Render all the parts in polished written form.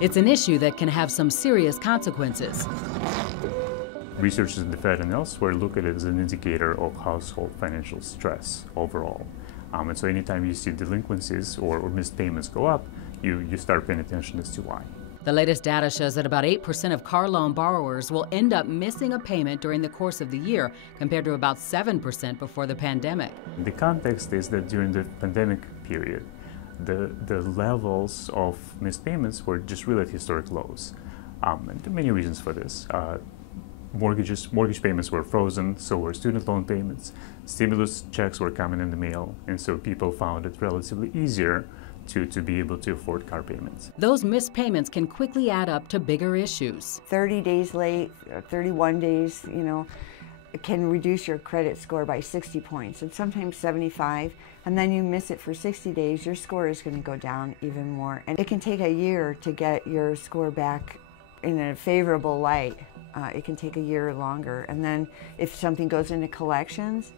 It's an issue that can have some serious consequences. Researchers in the Fed and elsewhere look at it as an indicator of household financial stress overall. And so anytime you see delinquencies or missed payments go up, you start paying attention as to why. The latest data shows that about 8% of car loan borrowers will end up missing a payment during the course of the year, compared to about 7% before the pandemic. The context is that during the pandemic period, the levels of missed payments were just really at historic lows. And there are many reasons for this. Mortgage payments were frozen, so were student loan payments. Stimulus checks were coming in the mail, and so people found it relatively easier to be able to afford car payments. Those missed payments can quickly add up to bigger issues. 30 days late, 31 days, it can reduce your credit score by 60 points, and sometimes 75, and then you miss it for 60 days, your score is going to go down even more. And it can take a year to get your score back in a favorable light. It can take a year longer. And then if something goes into collections,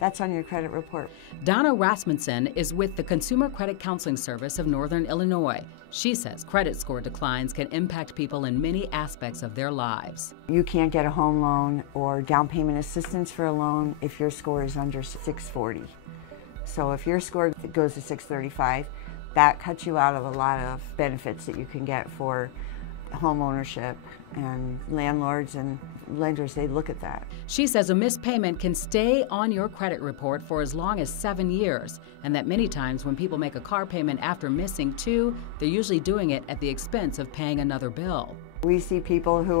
that's on your credit report. Donna Rasmussen is with the Consumer Credit Counseling Service of Northern Illinois. She says credit score declines can impact people in many aspects of their lives. You can't get a home loan or down payment assistance for a loan if your score is under 640. So if your score goes to 635, that cuts you out of a lot of benefits that you can get for home ownership, and landlords and lenders, they look at that. She says a missed payment can stay on your credit report for as long as 7 years, and that many times when people make a car payment after missing 2, they're usually doing it at the expense of paying another bill. We see people who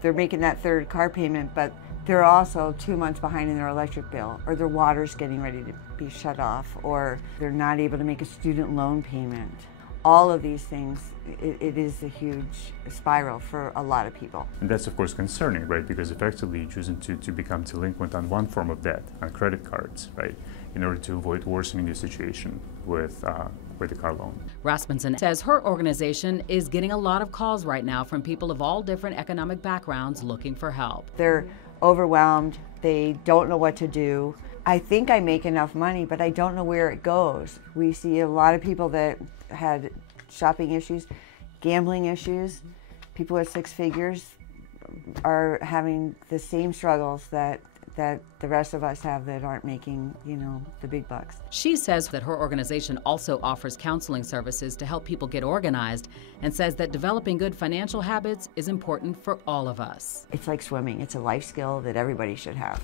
they're making that third car payment, but they're also 2 months behind in their electric bill, or their water's getting ready to be shut off, or they're not able to make a student loan payment. All of these things, it is a huge spiral for a lot of people. And that's of course concerning, right? Because effectively you're choosing to become delinquent on one form of debt, on credit cards, right? In order to avoid worsening your situation with the car loan. Rasmussen says her organization is getting a lot of calls right now from people of all different economic backgrounds looking for help. They're overwhelmed, they don't know what to do. I think I make enough money, but I don't know where it goes. We see a lot of people that had shopping issues, gambling issues. People with 6 figures are having the same struggles that the rest of us have that aren't making, the big bucks. She says that her organization also offers counseling services to help people get organized, and says that developing good financial habits is important for all of us. It's like swimming. It's a life skill that everybody should have.